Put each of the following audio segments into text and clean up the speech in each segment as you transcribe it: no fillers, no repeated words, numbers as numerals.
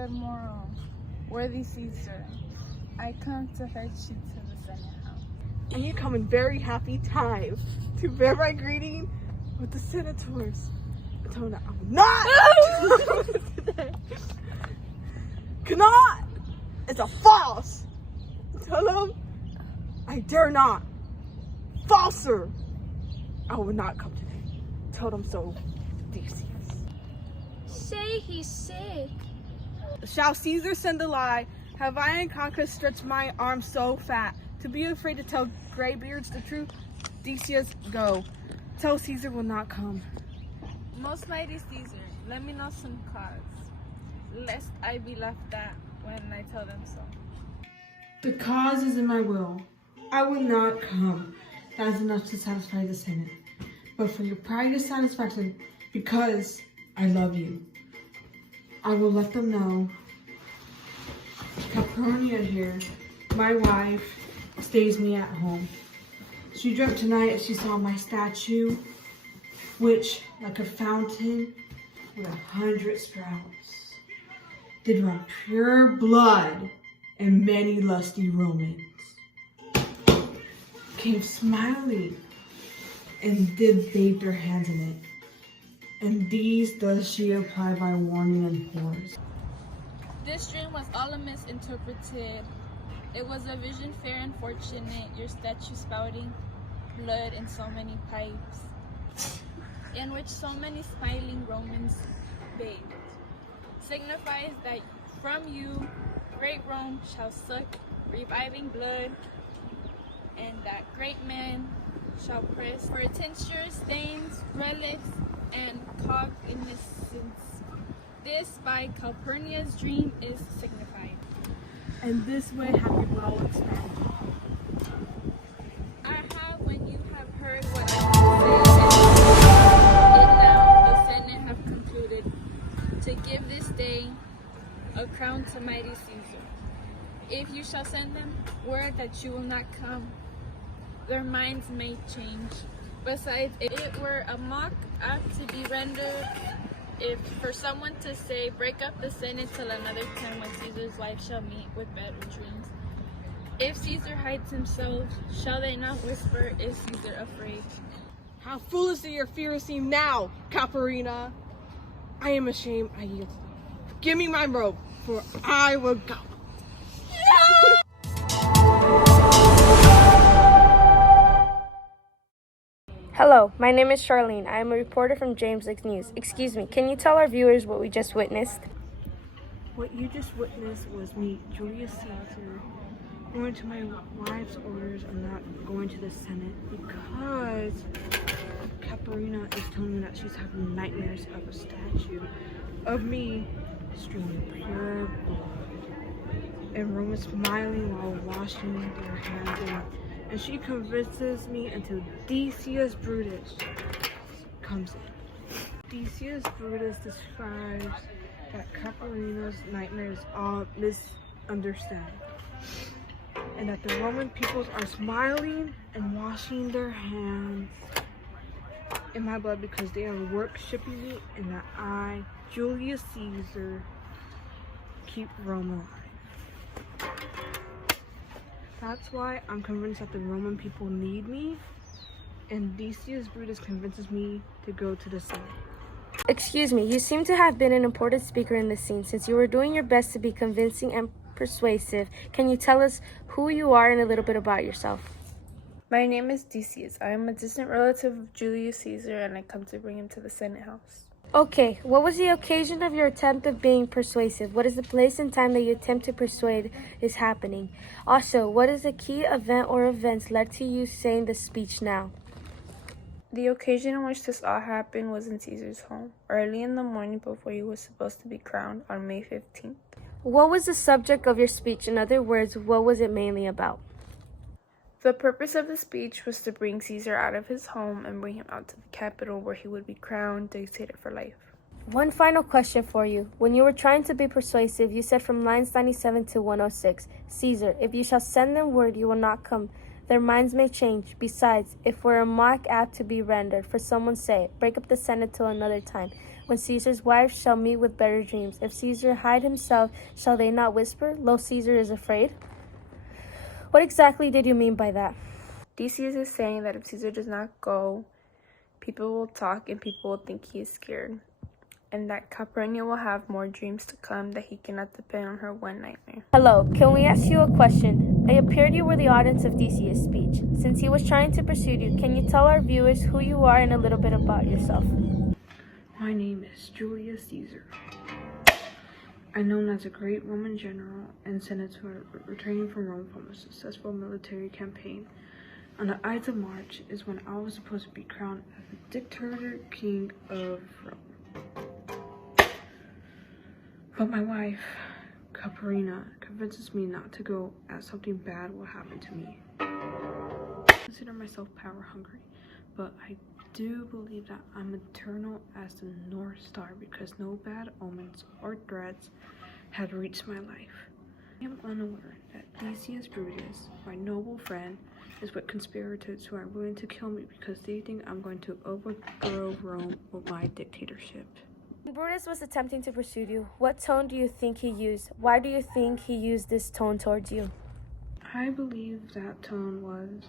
good morrow, worthy Caesar. I come to fetch you to the Senate house. And you come in very happy time to bear my greeting with the senators. I told them I will not today. Cannot! It's a false! Tell them I dare not. Falser! I will not come today. Tell them so, Theseus. Say he's sick. Shall Caesar send a lie? Have I in conquest stretched my arm so fat? To be afraid to tell graybeards the truth? Theseus, go. Tell Caesar will not come. Most mighty Caesar, let me know some cause, lest I be left out when I tell them so. The cause is in my will. I will not come. That is enough to satisfy the Senate. But for your pride and satisfaction, because I love you, I will let them know. Capronia here, my wife, stays me at home. She dreamt tonight she saw my statue, which, like a fountain with 100 sprouts, did run pure blood, and many lusty Romans came smiling and did bathe their hands in it. And these does she apply by warning and pores. This dream was all misinterpreted. It was a vision fair and fortunate, your statue spouting blood in so many pipes, in which so many smiling Romans bathed, signifies that from you great Rome shall suck reviving blood, and that great man shall press for tinctures, stains, relics, and cognizance. This by Calpurnia's dream is signified. And this way have your law expanded. I have, when you have heard what I say, it now the Senate have concluded to give this day a crown to mighty Caesar. If you shall send them word that you will not come, their minds may change. Besides, it were a mock act to be rendered if for someone to say, break up the Senate till another time when Caesar's wife shall meet with better dreams. If Caesar hides himself, shall they not whisper, is Caesar afraid? How foolish do your fears seem now, Caparina. I am ashamed I yield. Give me my robe, for I will go. Hello, my name is Charlene. I am a reporter from James Lake News. Excuse me, can you tell our viewers what we just witnessed? What you just witnessed was me, Julius Caesar, going to my wife's orders of not going to the Senate because Caparina is telling me that she's having nightmares of a statue of me streaming pure blood and Rome is smiling while washing their hands and she convinces me until Decius Brutus comes in. Decius Brutus describes that Caparina's nightmares are misunderstood and that the Roman peoples are smiling and washing their hands in my blood because they are worshiping me and that I, Julius Caesar, keep Rome alive. That's why I'm convinced that the Roman people need me, and Decius Brutus convinces me to go to the Senate. Excuse me, you seem to have been an important speaker in this scene. Since you were doing your best to be convincing and persuasive, can you tell us who you are and a little bit about yourself? My name is Decius. I am a distant relative of Julius Caesar, and I come to bring him to the Senate house. Okay, what was the occasion of your attempt of being persuasive? What is the place and time that you attempt to persuade is happening? Also, what is the key event or events led to you saying the speech now? The occasion in which this all happened was in Caesar's home, early in the morning before he was supposed to be crowned on May 15th. What was the subject of your speech? In other words, what was it mainly about? The purpose of the speech was to bring Caesar out of his home and bring him out to the capital where he would be crowned, dictator for life. One final question for you. When you were trying to be persuasive, you said from lines 97 to 106, Caesar, if you shall send them word, you will not come. Their minds may change. Besides, if we're a mock apt to be rendered, for someone say, break up the Senate till another time, when Caesar's wife shall meet with better dreams. If Caesar hide himself, shall they not whisper, lo, Caesar is afraid? What exactly did you mean by that? Decius is saying that if Caesar does not go, people will talk and people will think he is scared, and that Calpurnia will have more dreams to come, that he cannot depend on her one nightmare. Hello, can we ask you a question? It appeared you were the audience of Decius' speech. Since he was trying to pursue you, can you tell our viewers who you are and a little bit about yourself? My name is Julius Caesar. I'm known as a great Roman general and senator returning from Rome from a successful military campaign. On the Ides of March is when I was supposed to be crowned as the dictator king of Rome. But my wife, Calpurnia, convinces me not to go as something bad will happen to me. I consider myself power hungry, but I do believe that I'm eternal as the North Star because no bad omens or threats had reached my life. I am unaware that Decius Brutus, my noble friend, is with conspirators who are willing to kill me because they think I'm going to overthrow Rome with my dictatorship. When Brutus was attempting to pursue you, what tone do you think he used? Why do you think he used this tone towards you? I believe that tone was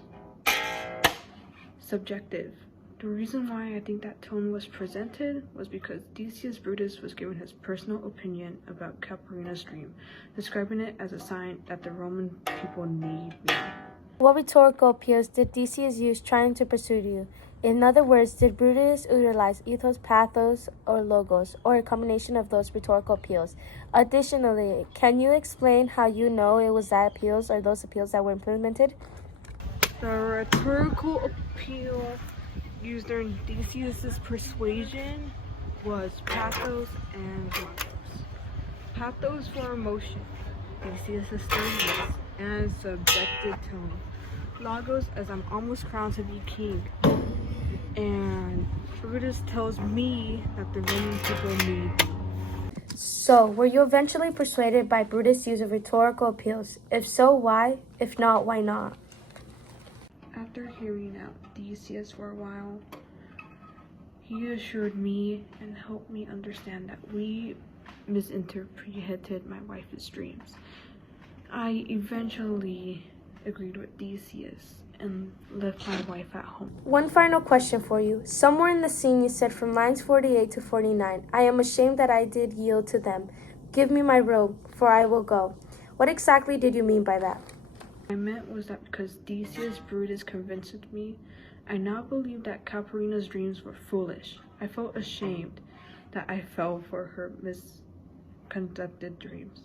subjective. The reason why I think that tone was presented was because Decius Brutus was given his personal opinion about Calpurnia's dream, describing it as a sign that the Roman people need me. What rhetorical appeals did Decius use trying to pursue you? In other words, did Brutus utilize ethos, pathos, or logos, or a combination of those rhetorical appeals? Additionally, can you explain how you know it was that appeals or those appeals that were implemented? The rhetorical appeal used during Decius's persuasion was pathos and logos. Pathos for emotion, Decius's sternness, and subjective tone. Logos as I'm almost crowned to be king. And Brutus tells me that the Roman people need me. So, were you eventually persuaded by Brutus' use of rhetorical appeals? If so, why? If not, why not? After hearing out Decius for a while, he assured me and helped me understand that we misinterpreted my wife's dreams. I eventually agreed with Decius and left my wife at home. One final question for you. Somewhere in the scene you said from lines 48 to 49, I am ashamed that I did yield to them. Give me my robe, for I will go. What exactly did you mean by that? What I meant was that because Decius Brutus convinced me, I now believe that Calpurnia's dreams were foolish. I felt ashamed that I fell for her misconducted dreams.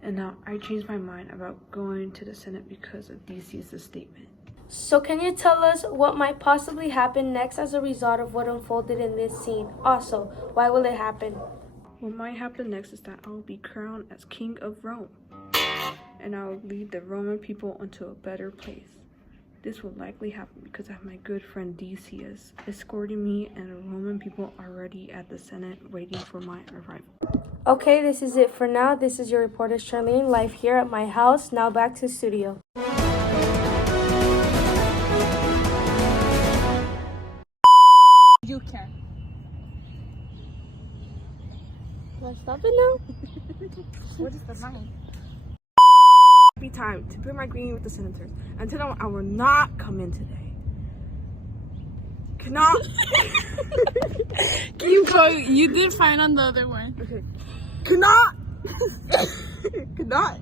And now I changed my mind about going to the Senate because of Decius' statement. So can you tell us what might possibly happen next as a result of what unfolded in this scene? Also, why will it happen? What might happen next is that I will be crowned as King of Rome, and I will lead the Roman people into a better place. This will likely happen because I have my good friend Decius escorting me, and the Roman people are already at the Senate waiting for my arrival. Okay, this is it for now. This is your reporter Charlene, live here at my house. Now back to the studio. You can. Can I stop it now? What is the line? Be time to put my greeting with the senators. Until then, I will not come in today. Cannot. Keep going. You did fine on the other one. Okay. Cannot. Cannot.